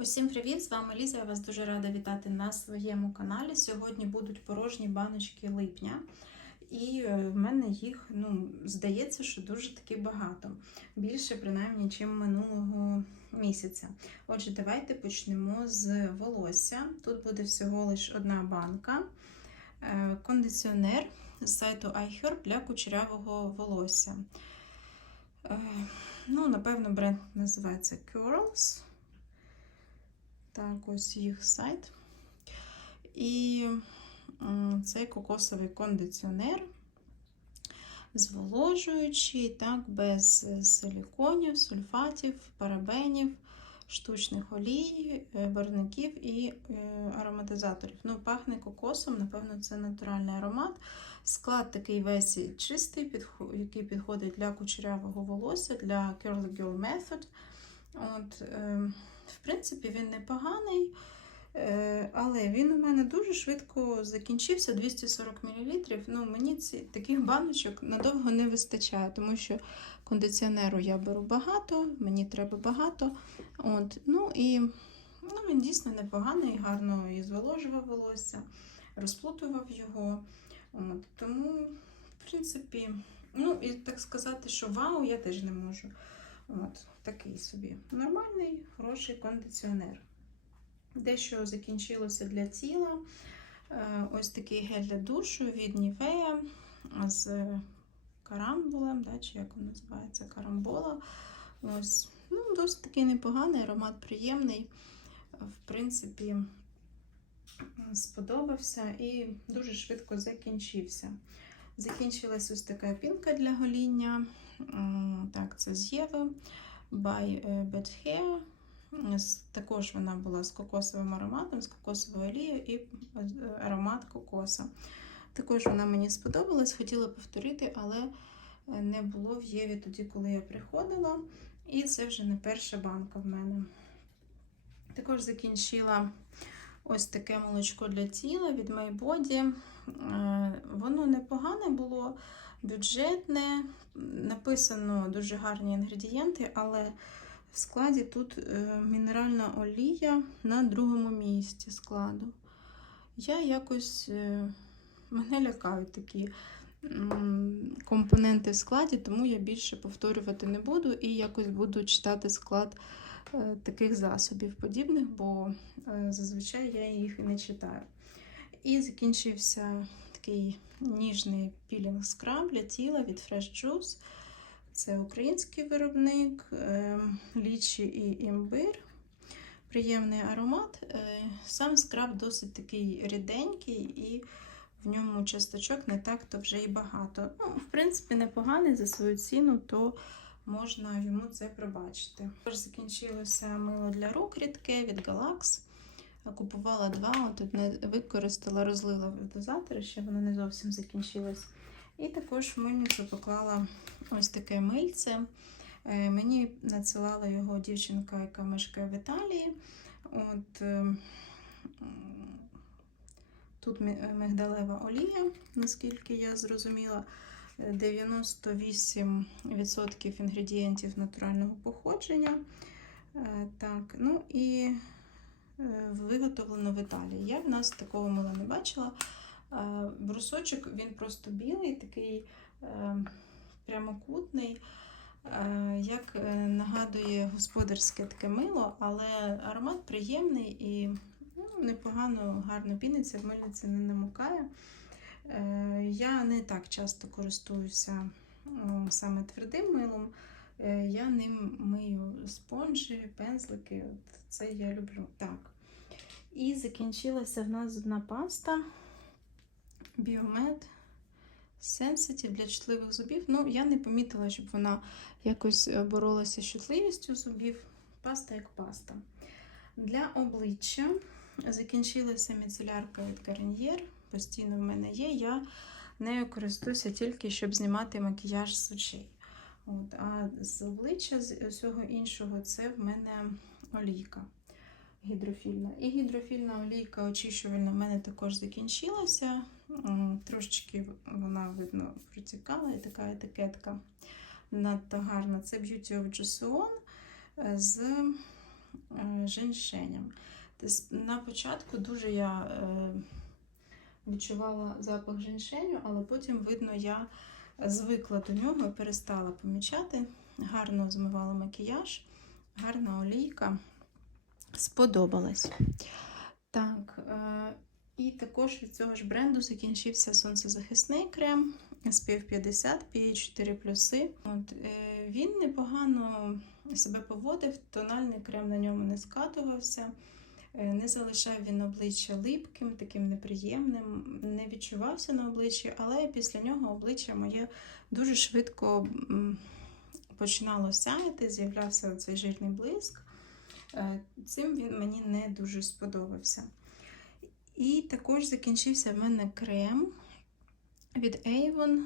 Усім привіт! З вами Ліза. Я вас дуже рада вітати на своєму каналі. Сьогодні будуть порожні баночки липня. І е, в мене їх, ну, здається, що дуже таки багато. Більше, принаймні, ніж минулого місяця. Отже, давайте почнемо з волосся. Тут буде всього лише одна банка. Е, Кондиціонер з сайту iHerb для кучерявого волосся. Е, Ну, напевно, бренд називається Curls. Так, ось їх сайт. І цей кокосовий кондиціонер, зволожуючий, так, без силіконів, сульфатів, парабенів, штучних олій, е, барвників і е, ароматизаторів. Ну, пахне кокосом, напевно, це натуральний аромат. Склад такий весь чистий, який підходить для кучерявого волосся, для Curly Girl Method. От, е, в принципі, він непоганий, е, але він у мене дуже швидко закінчився 240 мл. Ну, мені ці, таких баночок надовго не вистачає, тому що кондиціонеру я беру багато, мені треба багато. От, ну і ну, він дійсно непоганий, гарно і зволожував волосся, розплутував його. От, тому, в принципі, ну і так сказати, що вау, я теж не можу. От, такий собі нормальний, хороший кондиціонер. Дещо закінчилося для тіла. Е, Ось такий гель для душу від Nivea з карамболем, да, чи як він називається, карамбола. Ось. Ну, досить такий непоганий, аромат приємний. В принципі, сподобався і дуже швидко закінчився. Закінчилась ось така пінка для гоління. М, Так, це з Єви by е, Bad Hair. Також вона була з кокосовим ароматом, з кокосовою олією і е, аромат кокоса. Також вона мені сподобалась, хотіла повторити, але е, не було в Єві тоді, коли я приходила. І це вже не перша банка в мене. Також закінчила ось таке молочко для тіла від Maybody. Е, Воно непогане було, бюджетне, написано дуже гарні інгредієнти, але в складі тут е, мінеральна олія на другому місці складу. Я якось е, мене лякають такі компоненти в складі, тому я більше повторювати не буду і якось буду читати склад е, таких засобів подібних, бо зазвичай я їх і не читаю. І закінчився такий ніжний пілінг скраб для тіла від Fresh Juice. Це український виробник, е, лічі і імбир. Приємний аромат. Е, Сам скраб досить такий ріденький, і в ньому часточок не так то вже і багато. Ну, в принципі, непоганий за свою ціну, то можна йому це пробачити. Також закінчилося мило для рук рідке від Galax. Купувала два, тут не використала, розлила в дозатор, ще воно не зовсім закінчилось. І також в мильницю поклала ось таке мильце. Е, Мені надсилала його дівчинка, яка мешкає в Італії. От, е, тут мі- мигдалева олія, наскільки я зрозуміла. Е, 98% інгредієнтів натурального походження. Е, Так, ну і е, виготовлено в Італії. Я в нас такого мила не бачила. Е, Брусочок він просто білий, такий е, прямокутний, е, як е, нагадує господарське таке мило, але аромат приємний і ну, непогано, гарно піниться, в мильниці не намокає. Е, Я не так часто користуюся саме твердим милом. Е, Я ним мию спонжі, пензлики. Це я люблю. Так. І закінчилася в нас одна паста Biomed Sensitive для чутливих зубів. Ну, я не помітила, щоб вона якось е, боролася з чутливістю зубів. Паста як паста. Для обличчя закінчилася міцелярка від Garnier. Постійно в мене є. Я нею користуюся тільки, щоб знімати макіяж з очей. От, а з обличчя, з усього іншого, це в мене олійка гідрофільна. І гідрофільна олійка очищувальна в мене також закінчилася. Трошечки вона, видно, протікала, і така етикетка надто гарна. Це Beauty of Joseon з е, женьшенем. На початку дуже я е, відчувала запах женьшеню, але потім, видно, я звикла до нього перестала помічати. Гарно змивала макіяж, гарна олійка. Сподобалась. Так, е, і також від цього ж бренду закінчився сонцезахисний крем SPF 50 PA4 плюси. От, е, він непогано себе поводив, тональний крем на ньому не скатувався. Е, Не залишав він обличчя липким, таким неприємним, не відчувався на обличчі, але після нього обличчя моє дуже швидко починало сяяти, з'являвся цей жирний блиск. Е, Цим він мені не дуже сподобався. І також закінчився в мене крем від Avon,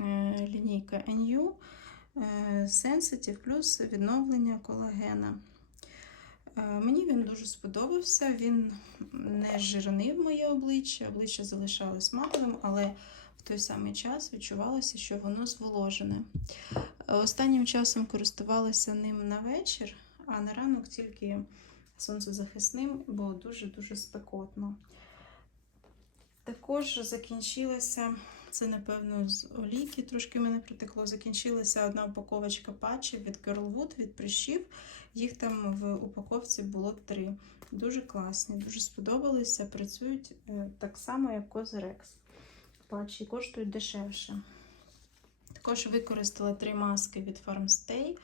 е, лінійка NU Sensitive плюс відновлення колагена. Е, Мені він дуже сподобався, він не жирнив моє обличчя, обличчя залишалось матовим, але в той самий час відчувалося, що воно зволожене. Останнім часом користувалася ним на вечір, а на ранок тільки сонцезахисним, бо дуже-дуже спекотно. Також закінчилася, це, напевно, з олійки трошки мене притекло. Закінчилася одна упаковочка патчів від Girlwood, від прищів. Їх там в упаковці було три. Дуже класні, дуже сподобалися. Працюють е, так само, як Cosrx. Патчі коштують дешевше. Також використала три маски від Farmstay.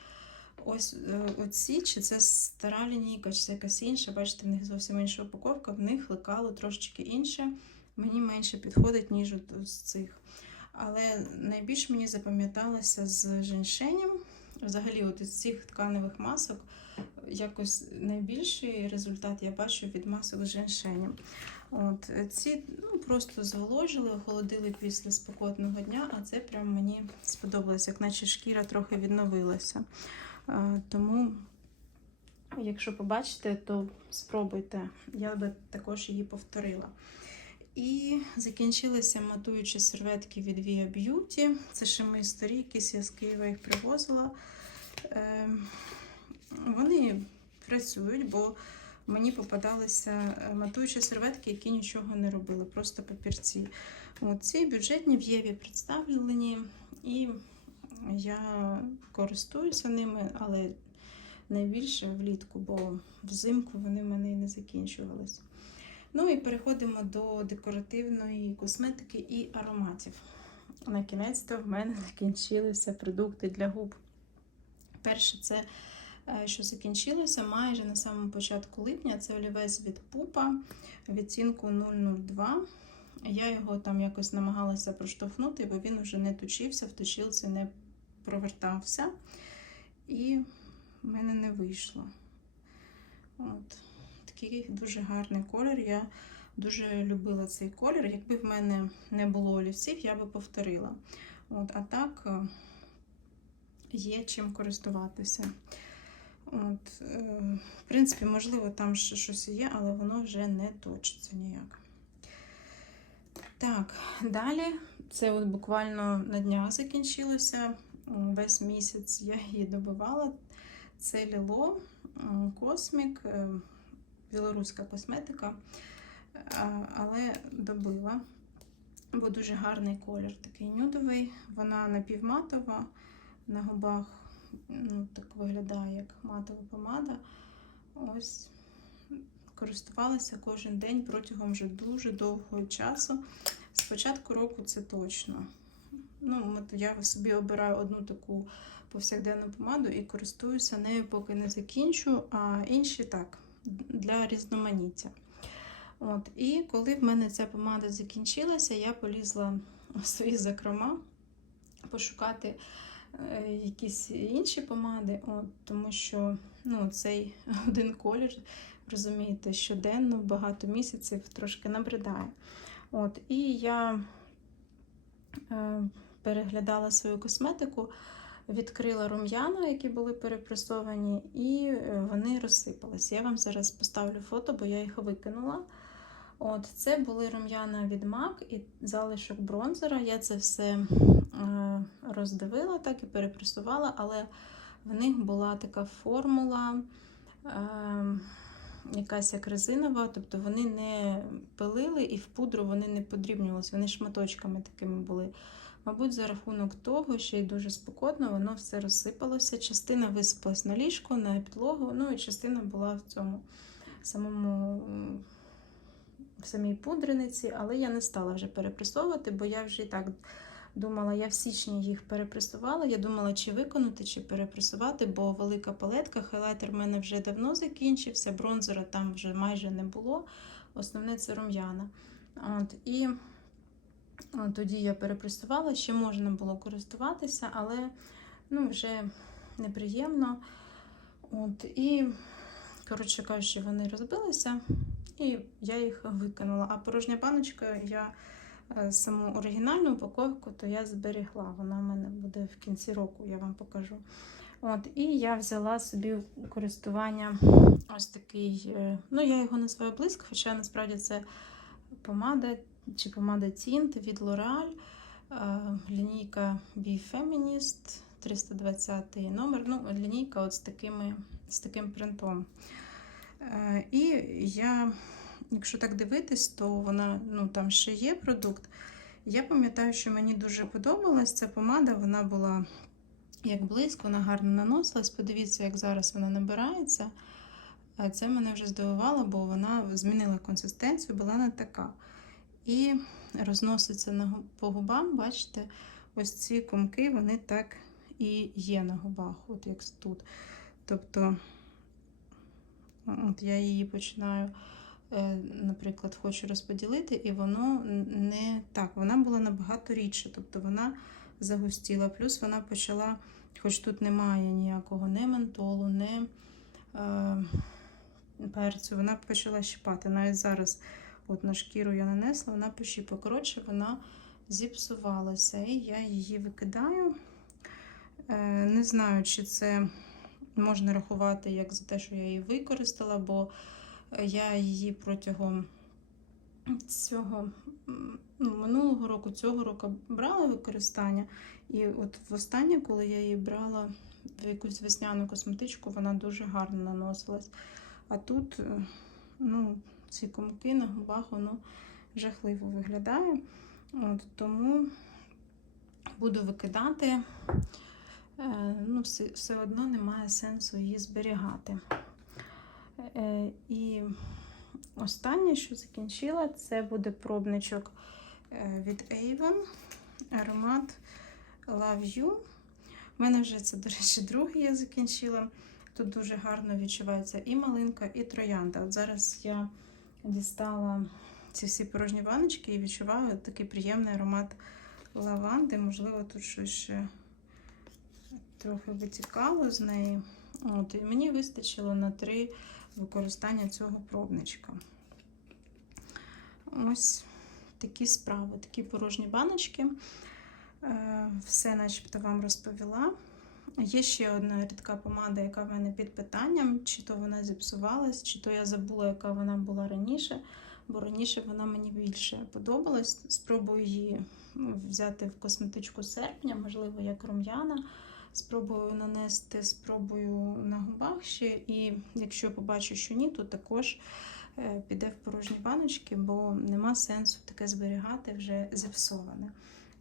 Ось е, оці, чи це стара лінійка, чи це якась інша. Бачите, в них зовсім інша упаковка, в них лекало трошечки інше. Мені менше підходить, ніж от з цих. Але найбільш мені запам'яталося з женьшенем. Взагалі, от із цих тканевих масок якось найбільший результат я бачу від масок з женьшенем. От, ці ну, просто зволожили, охолодили після спекотного дня, а це прям мені сподобалось, як наче шкіра трохи відновилася. Е, Тому, якщо побачите, то спробуйте. Я би також її повторила. І закінчилися матуючі серветки від Via Beauty. Це ще мої старі, якісь я з Києва їх привозила. Е, Вони працюють, бо мені попадалися е, матуючі серветки, які нічого не робили, просто папірці. Ці бюджетні в Єві представлені, і я користуюся ними, але найбільше влітку, бо взимку вони в мене і не закінчувались. Ну і переходимо до декоративної косметики і ароматів. На кінець-то в мене закінчилися продукти для губ. Перше, це, е, що закінчилося майже на самому початку липня, це олівець від пупа відтінку 002. Я його там якось намагалася проштовхнути, бо він вже не точився, в точилці не провертався. І в мене не вийшло. От. Такий дуже гарний колір. Я дуже любила цей колір. Якби в мене не було олівців, я би повторила. От, А так е, є чим користуватися. От, е, В принципі, можливо, там ще щось є, але воно вже не точиться ніяк. Так, далі це от буквально на днях закінчилося. Весь місяць я її добивала. Це Ліло Космік, е, білоруська косметика, але добила, бо дуже гарний колір, такий нюдовий. Вона напівматова на губах, ну, так виглядає, як матова помада. Ось користувалася кожен день протягом вже дуже довгого часу. З початку року це точно. Ну, Я собі обираю одну таку повсякденну помаду і користуюся нею, поки не закінчу, а інші так, для різноманіття. От, І коли в мене ця помада закінчилася, я полізла в свої закрома пошукати е, якісь інші помади, от, тому що ну, цей один колір, розумієте, щоденно, багато місяців трошки набридає. От, І я е, переглядала свою косметику, відкрила рум'яна, які були перепресовані, і е, вони розсипалися. Я вам зараз поставлю фото, бо я їх викинула. От, Це були рум'яна від MAC і залишок бронзера. Я це все е, роздивила, так і перепресувала, але в них була така формула е, якась як резинова, тобто вони не пилили і в пудру вони не подрібнювалися, вони шматочками такими були. Мабуть, за рахунок того, що й дуже спокійно, воно все розсипалося. Частина висипалась на ліжко, на підлогу, ну і частина була в цьому самому в самій пудрениці, але я не стала вже перепресовувати, бо я вже і так думала, я в січні їх перепресувала. Я думала, чи виконати, чи перепресувати, бо велика палетка, хайлайтер в мене вже давно закінчився, бронзера там вже майже не було. Основне це рум'яна. От, і тоді я перепресувала, ще можна було користуватися, але ну, вже неприємно. От, і, коротше кажучи, вони розбилися, і я їх викинула. А порожня баночка, я е, саму оригінальну упаковку, то я зберігла. Вона в мене буде в кінці року, я вам покажу. От, і я взяла собі користування ось такий, е, ну я його називаю блиск, хоча насправді це помада чи помада Тінт від L'Oreal, е, лінійка Be Feminist, 320 номер. Ну, лінійка от з, такими, з таким принтом. Е, І я, якщо так дивитись, то вона ну, там ще є продукт. Я пам'ятаю, що мені дуже подобалась ця помада, вона була як близько, вона гарно наносилась. Подивіться, як зараз вона набирається. Це мене вже здивувало, бо вона змінила консистенцію, була не така. І розноситься по губам, бачите, ось ці комки, вони так і є на губах, от як тут. Тобто, от я її починаю, е, наприклад, хочу розподілити, і воно не так, вона була набагато рідше, тобто вона загустіла. Плюс вона почала, хоч тут немає ніякого не ментолу, не е, перцю, вона почала щипати. Навіть зараз от на шкіру я нанесла, вона пощіпа. Коротше, вона зіпсувалася, і я її викидаю. Е, Не знаю, чи це можна рахувати як за те, що я її використала, бо я її протягом цього ну, минулого року, цього року брала використання. І от востаннє, коли я її брала в якусь весняну косметичку, вона дуже гарно наносилась. А тут, е, ну, ці комки на губах, воно жахливо виглядає. От, тому буду викидати. Е, ну, все, все одно немає сенсу її зберігати. Е, і останнє, що закінчила, це буде пробничок е, від Avon. Аромат Love You. У мене вже це, до речі, другий я закінчила. Тут дуже гарно відчувається і малинка, і троянда. От зараз я дістала ці всі порожні баночки і відчуваю такий приємний аромат лаванди. Можливо, тут щось ще трохи витікало з неї. От, і мені вистачило на три використання цього пробничка. Ось такі справи, такі порожні баночки. Е, Все, начебто, вам розповіла. Є ще одна рідка помада, яка в мене під питанням, чи то вона зіпсувалась, чи то я забула, яка вона була раніше, бо раніше вона мені більше подобалась. Спробую її ну, взяти в косметичку серпня, можливо, як рум'яна. Спробую нанести, спробую на губах ще. І якщо побачу, що ні, то також е, піде в порожні баночки, бо нема сенсу таке зберігати вже зіпсоване.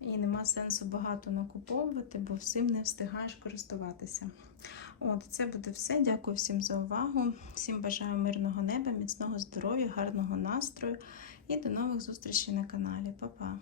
І нема сенсу багато накуповувати, бо всім не встигаєш користуватися. От, це буде все. Дякую всім за увагу. Всім бажаю мирного неба, міцного здоров'я, гарного настрою і до нових зустрічей на каналі. Па-па!